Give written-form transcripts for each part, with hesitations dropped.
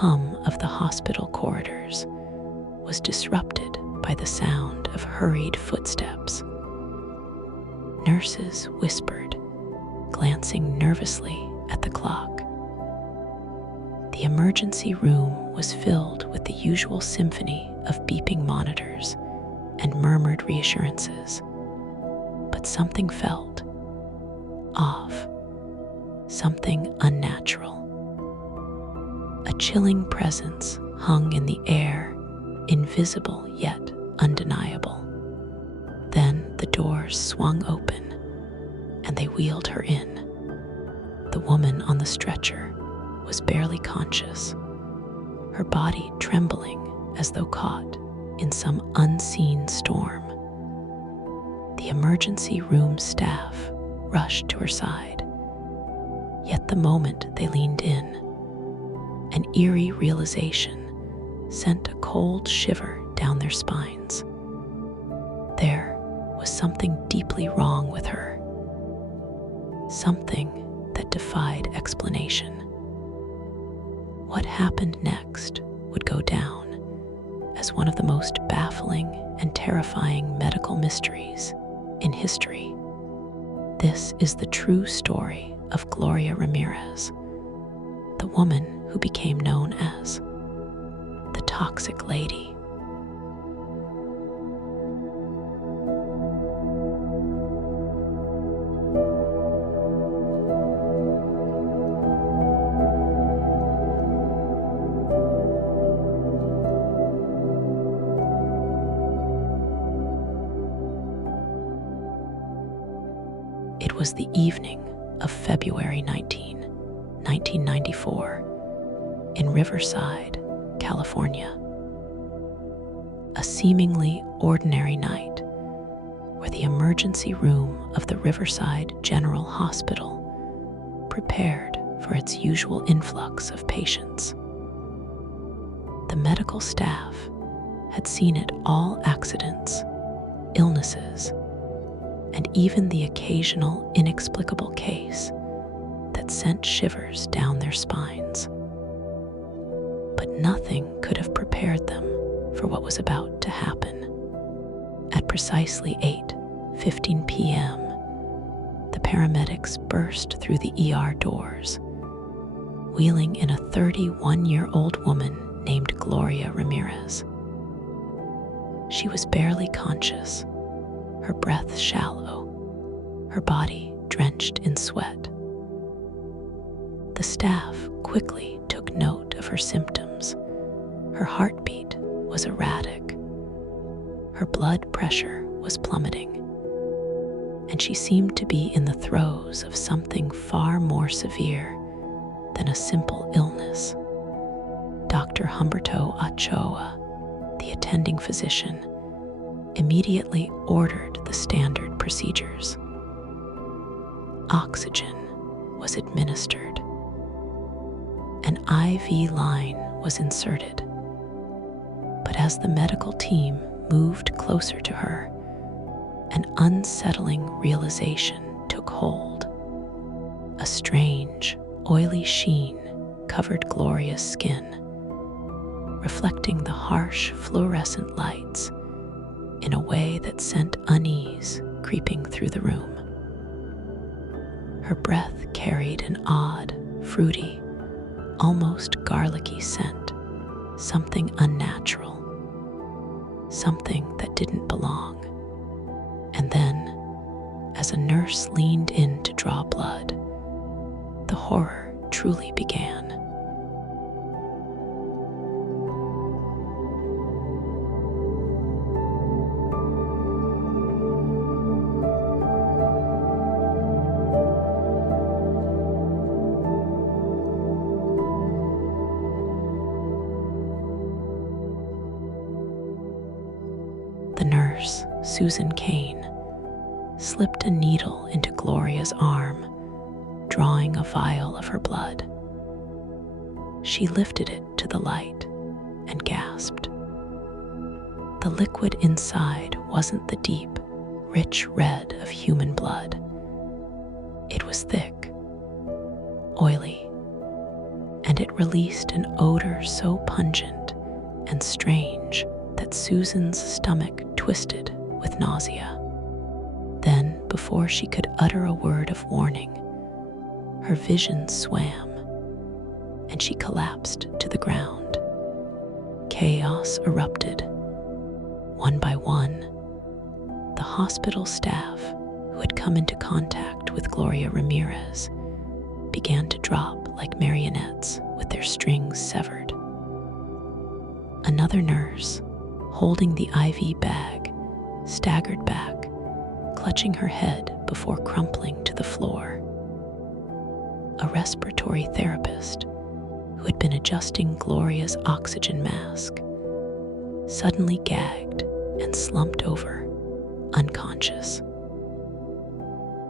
hum of the hospital corridors was disrupted by the sound of hurried footsteps. Nurses whispered, glancing nervously at the clock. The emergency room was filled with the usual symphony of beeping monitors and murmured reassurances. But something felt off, something unnatural. A chilling presence hung in the air, invisible yet undeniable. Then the doors swung open, and they wheeled her in. The woman on the stretcher was barely conscious, her body trembling as though caught in some unseen storm. The emergency room staff rushed to her side. Yet the moment they leaned in, an eerie realization sent a cold shiver down their spines. There was something deeply wrong with her, something that defied explanation. What happened next would go down as one of the most baffling and terrifying medical mysteries in history. This is the true story of Gloria Ramirez, the woman who became known as the Toxic Lady. It was the evening of February 1994, in Riverside, California. A seemingly ordinary night where the emergency room of the Riverside General Hospital prepared for its usual influx of patients. The medical staff had seen it all: accidents, illnesses, and even the occasional inexplicable case that sent shivers down their spines. But nothing could have prepared them for what was about to happen. At precisely 8:15 p.m., the paramedics burst through the ER doors, wheeling in a 31-year-old woman named Gloria Ramirez. She was barely conscious, her breath shallow, her body drenched in sweat. The staff quickly took note of her symptoms. Her heartbeat was erratic, her blood pressure was plummeting, and she seemed to be in the throes of something far more severe than a simple illness. Dr. Humberto Ochoa, the attending physician, immediately ordered the standard procedures. Oxygen was administered. An IV line was inserted. But as the medical team moved closer to her, an unsettling realization took hold. A strange, oily sheen covered Gloria's skin, reflecting the harsh fluorescent lights in a way that sent unease creeping through the room. Her breath carried an odd, fruity, almost garlicky scent, something unnatural, something that didn't belong. And then, as a nurse leaned in to draw blood, the horror truly began. The nurse, Susan Kane, slipped a needle into Gloria's arm, drawing a vial of her blood. She lifted it to the light and gasped. The liquid inside wasn't the deep, rich red of human blood. It was thick, oily, and and it released an odor so pungent and strange that Susan's stomach twisted with nausea. Then, before she could utter a word of warning, her vision swam, and she collapsed to the ground. Chaos erupted. One by one, the hospital staff who had come into contact with Gloria Ramirez began to drop like marionettes with their strings severed. Another nurse, holding the IV bag, staggered back, clutching her head before crumpling to the floor. A respiratory therapist, who had been adjusting Gloria's oxygen mask, suddenly gagged and slumped over, unconscious.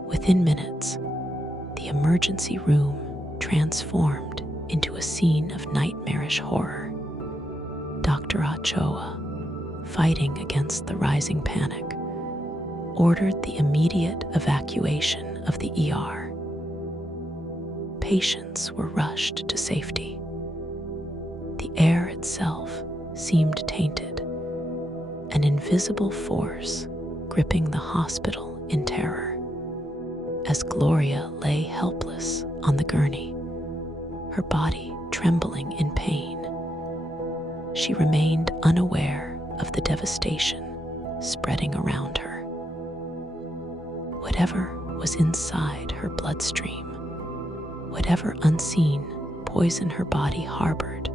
Within minutes, the emergency room transformed into a scene of nightmarish horror. Dr. Ochoa, fighting against the rising panic, ordered the immediate evacuation of the ER. Patients were rushed to safety. The air itself seemed tainted, an invisible force gripping the hospital in terror. As Gloria lay helpless on the gurney, her body trembling in pain, she remained unaware of the devastation spreading around her. Whatever was inside her bloodstream, whatever unseen poison her body harbored,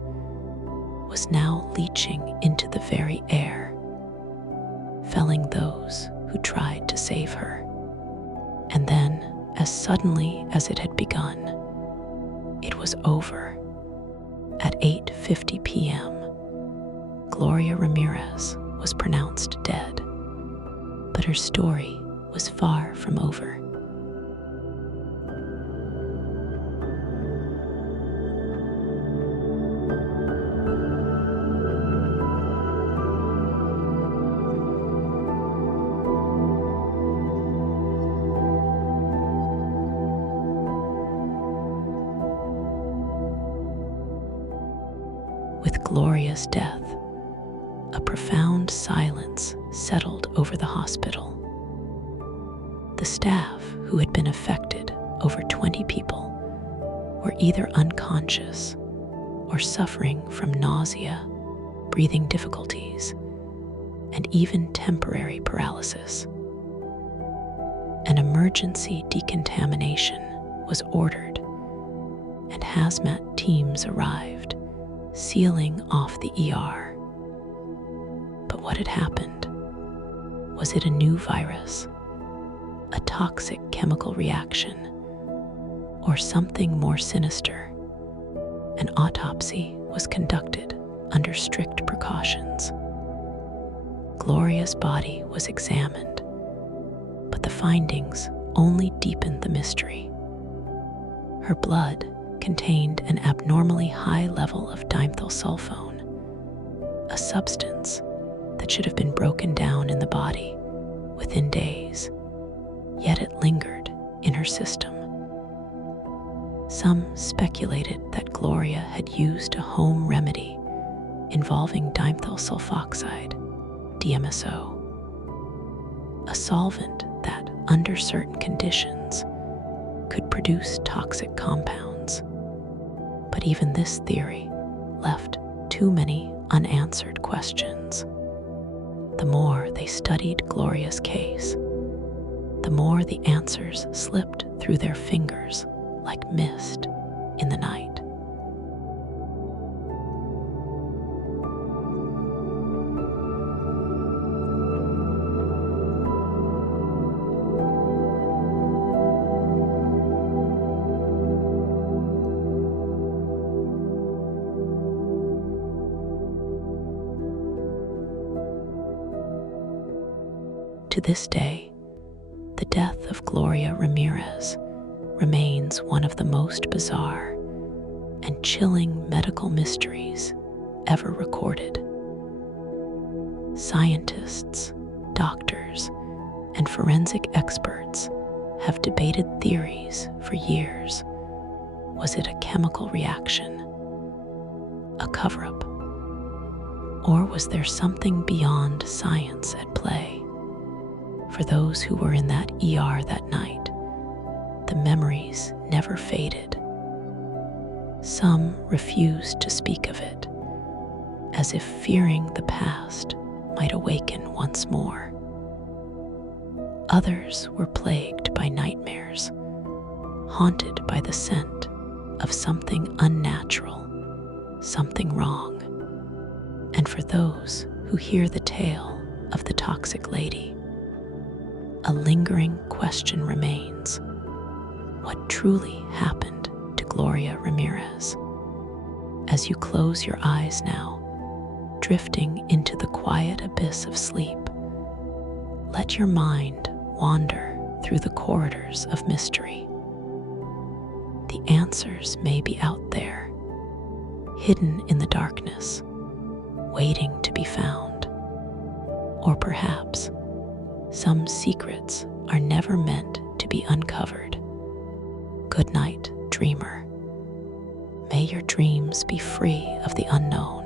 was now leaching into the very air, felling those who tried to save her. And then, as suddenly as it had begun, it was over. At 8:50 p.m., Gloria Ramirez was pronounced dead, but her story was far from over. With Gloria's death, a profound silence settled over the hospital. The staff, who had been affected, over 20 people, were either unconscious or suffering from nausea, breathing difficulties, and even temporary paralysis. An emergency decontamination was ordered, and hazmat teams arrived, sealing off the ER. But what had happened? Was it a new virus, a toxic chemical reaction, or something more sinister? An autopsy was conducted under strict precautions. Gloria's body was examined, but the findings only deepened the mystery. Her blood contained an abnormally high level of dimethylsulfone, a substance that should have been broken down in the body within days, yet it lingered in her system. Some speculated that Gloria had used a home remedy involving dimethyl sulfoxide, DMSO, a solvent that, under certain conditions, could produce toxic compounds. But even this theory left too many unanswered questions. The more they studied Gloria's case, the more the answers slipped through their fingers like mist in the night. To this day, the death of Gloria Ramirez remains one of the most bizarre and chilling medical mysteries ever recorded. Scientists, doctors, and forensic experts have debated theories for years. Was it a chemical reaction, a cover-up? Or was there something beyond science at play? For those who were in that ER that night, the memories never faded. Some refused to speak of it, as if fearing the past might awaken once more. Others were plagued by nightmares, haunted by the scent of something unnatural, something wrong. And for those who hear the tale of the toxic lady, a lingering question remains: what truly happened to Gloria Ramirez? As you close your eyes now, drifting into the quiet abyss of sleep, let your mind wander through the corridors of mystery. The answers may be out there, hidden in the darkness, waiting to be found. Or perhaps some secrets are never meant to be uncovered. Good night, dreamer. May your dreams be free of the unknown